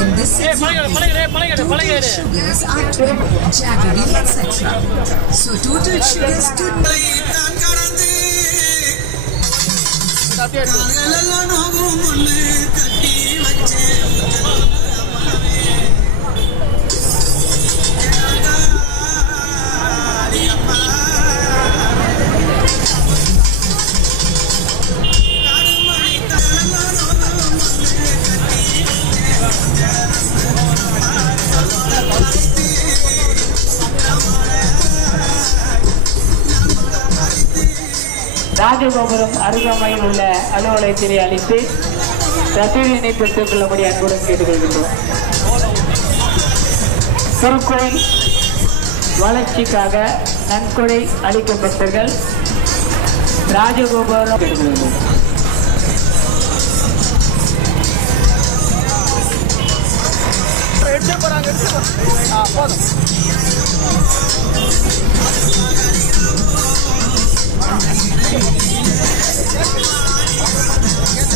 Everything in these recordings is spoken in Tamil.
In this example, sugars are 20, jaggery, etc. So total sugars to ராஜகோபுரம் அருகாமையில் உள்ள அலுவலகத்திலே அளித்து ரசீதினை பெற்றுக் கொள்ளும்படி அன்புடன் கேட்டுக்கொள்கின்றோம். திருக்கோயில் வளர்ச்சிக்காக நன்கொடை அளிக்கப்பட்டவர்கள் ராஜகோபுரம் கேட்டுக்கொள்கின்றோம்.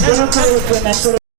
திருக்கோயிலுக்கு நன்கொடை